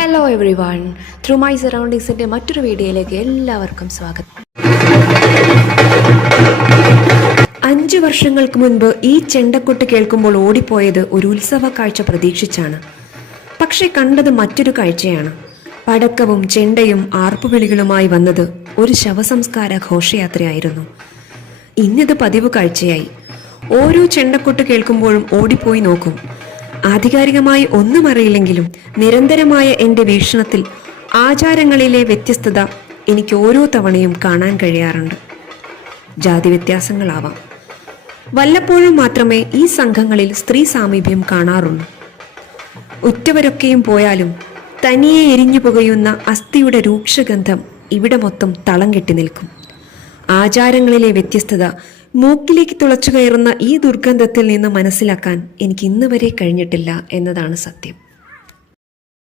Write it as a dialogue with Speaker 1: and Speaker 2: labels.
Speaker 1: Hello every one through my സറൗണ്ടിങ്സിന്റെ മറ്റൊരു വീഡിയോയിലേക്ക് എല്ലാവർക്കും സ്വാഗതം. അഞ്ചു വർഷങ്ങൾക്ക് മുൻപ് ഈ ചെണ്ടക്കൊട്ട് കേൾക്കുമ്പോൾ ഓടിപ്പോയത് ഒരു ഉത്സവ കാഴ്ച പ്രതീക്ഷിച്ചാണ്. പക്ഷേ കണ്ടത് മറ്റൊരു കാഴ്ചയാണ്. പടക്കവും ചെണ്ടയും ആർപ്പുവിളികളുമായി വന്നത് ഒരു ശവസംസ്കാര ഘോഷയാത്രയായിരുന്നു. ഇന്നിത് പതിവ് കാഴ്ചയായി. ഓരോ ചെണ്ടക്കൊട്ട് കേൾക്കുമ്പോഴും ഓടിപ്പോയി നോക്കും. ആധികാരികമായി ഒന്നും അറിയില്ലെങ്കിലും നിരന്തരമായ എന്റെ വീക്ഷണത്തിൽ ആചാരങ്ങളിലെ വ്യത്യസ്തത എനിക്ക് ഓരോ തവണയും കാണാൻ കഴിയാറുണ്ട്. ജാതി വ്യത്യാസങ്ങളാവാം. വല്ലപ്പോഴും മാത്രമേ ഈ സംഘങ്ങളിൽ സ്ത്രീ സാമീപ്യം കാണാറുള്ളൂ. ഉറ്റവരൊക്കെയും പോയാലും തനിയെ എരിഞ്ഞു പുകയുന്ന അസ്ഥിയുടെ രൂക്ഷഗന്ധം ഇവിടെ മൊത്തം തളം കെട്ടി നിൽക്കും. ആചാരങ്ങളിലെ വ്യത്യസ്തത മൂക്കിലേക്ക് തുളച്ചു കയറുന്ന ഈ ദുർഗന്ധത്തിൽ നിന്ന് മനസ്സിലാക്കാൻ എനിക്ക് ഇന്നുവരെ കഴിഞ്ഞിട്ടില്ല എന്നതാണ് സത്യം.